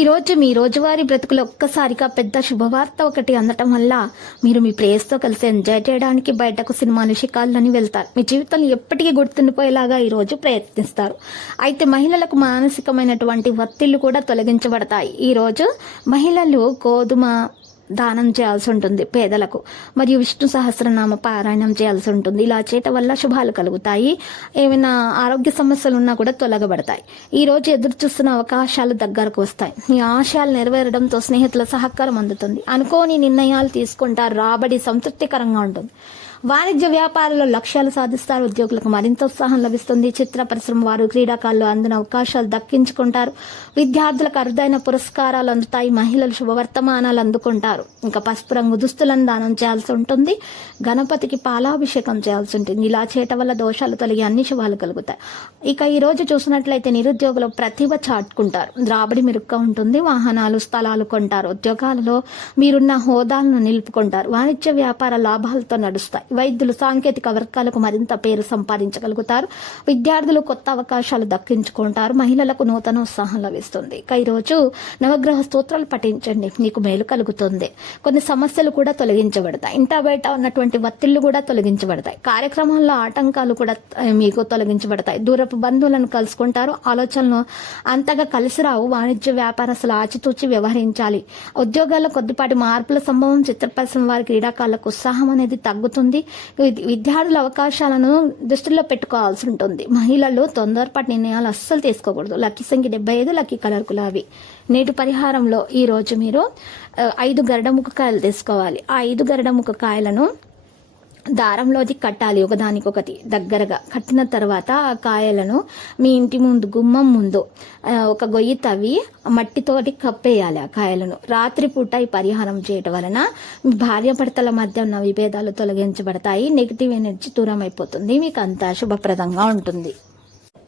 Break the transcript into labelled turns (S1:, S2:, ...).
S1: ఈరోజు మీ రోజువారీ బ్రతుకులో ఒక్కసారిగా పెద్ద శుభవార్త ఒకటి అందటం వల్ల మీరు మీ ప్రేయస్తో కలిసి ఎంజాయ్ చేయడానికి బయటకు సినిమాలు షికార్లని వెళ్తారు. మీ జీవితంలో ఎప్పటికీ గుర్తుండిపోయేలాగా ఈరోజు ప్రయత్నిస్తారు. అయితే మహిళలకు మానసికమైనటువంటి ఒత్తిళ్ళు కూడా తొలగించబడతాయి. ఈ రోజు మహిళలు గోధుమ దానం చేయాల్సి ఉంటుంది పేదలకు. మరియు విష్ణు సహస్రనామ పారాయణం చేయాల్సి ఉంటుంది. ఇలా చేయటం వల్ల శుభాలు కలుగుతాయి. ఏమైనా ఆరోగ్య సమస్యలు ఉన్నా కూడా తొలగబడతాయి. ఈ రోజు ఎదురు చూస్తున్న అవకాశాలు దగ్గరకు వస్తాయి. మీ ఆశయాలు నెరవేరడంతో స్నేహితుల సహకారం అందుతుంది. అనుకోని నిర్ణయాలు తీసుకుంటారు రాబడి సంతృప్తికరంగా ఉంటుంది. వాణిజ్య వ్యాపారాల్లో లక్ష్యాలు సాధిస్తారు. ఉద్యోగులకు మరింత ఉత్సాహం లభిస్తుంది. చిత్ర పరిశ్రమ వారు క్రీడాకారులు అందిన అవకాశాలు దక్కించుకుంటారు. విద్యార్థులకు అరుదైన పురస్కారాలు అందుతాయి. మహిళలు శుభవర్తమానాలు అందుకుంటారు. ఇంకా పసుపు రంగు దుస్తులను దానం చేయాల్సి ఉంటుంది. గణపతికి పాలాభిషేకం చేయాల్సి ఉంటుంది. ఇలా చేయటం వల్ల దోషాలు తొలగి అన్ని శుభాలు కలుగుతాయి. ఇక ఈ రోజు చూసినట్లయితే నిరుద్యోగులు ప్రతిభ చాటుకుంటారు. రాబడి మెరుగ్గా ఉంటుంది. వాహనాలు స్థలాలు కొంటారు. ఉద్యోగాలలో మీరున్న హోదాలను నిలుపుకుంటారు. వాణిజ్య వ్యాపార లాభాలతో నడుస్తాయి. వైద్యులు సాంకేతిక వర్గాలకు మరింత పేరు సంపాదించగలుగుతారు. విద్యార్థులు కొత్త అవకాశాలు దక్కించుకుంటారు. మహిళలకు నూతన ఉత్సాహం లభిస్తుంది. ఇక ఈరోజు నవగ్రహ స్తోత్రాలు పఠించండి. మీకు మేలు కలుగుతుంది. కొన్ని సమస్యలు కూడా తొలగించబడతాయి. ఇంటా బయట ఉన్నటువంటి ఒత్తిళ్ళు కూడా తొలగించబడతాయి. కార్యక్రమంలో ఆటంకాలు కూడా మీకు తొలగించబడతాయి. దూరపు బంధువులను కలుసుకుంటారు. ఆలోచనలు అంతగా కలిసి రావు. వాణిజ్య వ్యాపారస్తులు ఆచితూచి వ్యవహరించాలి. ఉద్యోగాల్లో కొద్దిపాటి మార్పుల సంభవం చిత్రపరిశ్రమ వారి క్రీడాకారులకు ఉత్సాహం అనేది తగ్గుతుంది. విద్యార్థుల అవకాశాలను దృష్టిలో పెట్టుకోవాల్సి ఉంటుంది. మహిళలు తొందరపాటు నిర్ణయాలు అస్సలు తీసుకోకూడదు. లక్కీ సంఖ్య డెబ్బై ఐదు లక్కీ కలర్ గులాబీ నేటి పరిహారంలో ఈరోజు మీరు ఐదు ఐదు గరడముఖ కాయలు తీసుకోవాలి. ఆ ఐదు గరడముఖ కాయలను దారంలోది కట్టాలి ఒకదానికొకటి దగ్గరగా. కట్టిన తర్వాత ఆ కాయలను మీ ఇంటి ముందు గుమ్మం ముందు ఒక గొయ్యి తవ్వి మట్టితోటి కప్పేయాలి ఆ కాయలను. రాత్రిపూట ఈ పరిహారం చేయటం వలన మీ భార్యాభర్తల మధ్య ఉన్న విభేదాలు తొలగించబడతాయి నెగిటివ్ ఎనర్జీ దూరం అయిపోతుంది మీకు అంతా శుభప్రదంగా ఉంటుంది.